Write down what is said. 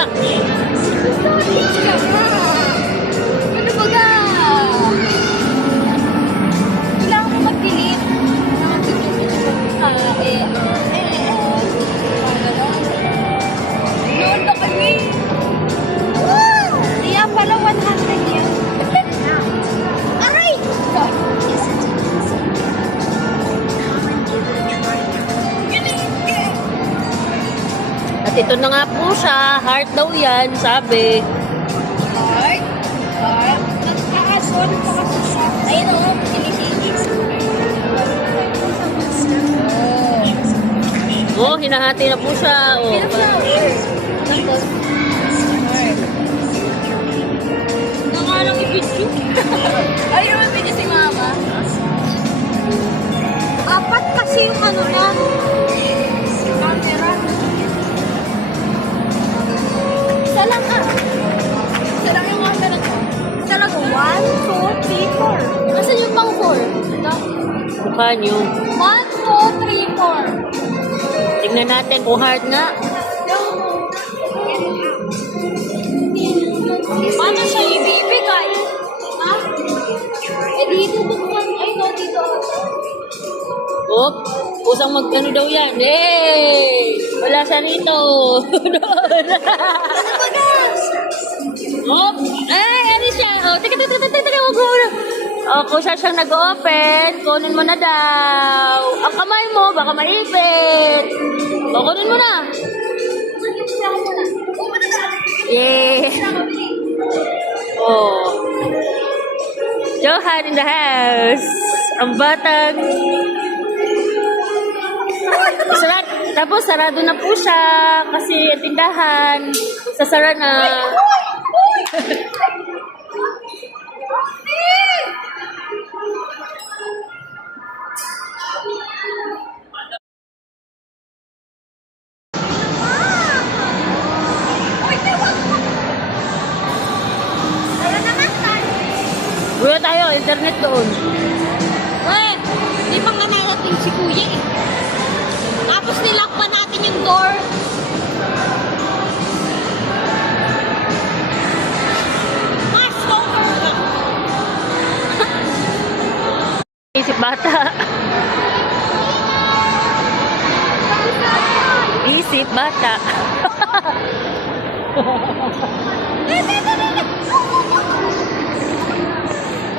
nga. Ano ba ga? Kailangan mo mag-delete. Noon na kami. Kaya pala 100 yan. Aray! At ito na nga po siya. Heart daw yan, sabi. Heart? Heart? Nagkakason pa kasi siya. Ayun o, kinisingis. Oh, hinahati na po siya. Oh. Pinaflower. Tapos, heart. Nangalang i-video. Ayun naman video si mama. Apat kasi yung ano na. Camera. Isa lang ah. Isa lang yung camera ko. Isa lang. 1, 2, 3, 4. Nasaan yung pang 4? Ito. Mukha niyo. 1, 2, 3, 4. Tingnan natin kung heart nga. Paano siya ibibigay? Ha? Eh dito buksan. Ay no, dito. Oh, pusang mag-ano daw yan. Hey! Wala siya rito. Ano ba guys? Oh, ay, ano siya? Oh, teka, wag mo na. Oh, kung siya siyang nag-open, kunin mo na daw. Ang kamay mo, baka maipit. Oh, kunin mo na. Yeah. Oh. Johan in the house. Ang batang. Tapos sarado na po siya kasi ang tindahan. Sasara na. Buya tayo, internet doon. Eh, di pa nga narating si kuya eh. Tapos nilock pa natin yung door. Mas over ka. Isip bata. Isip bata.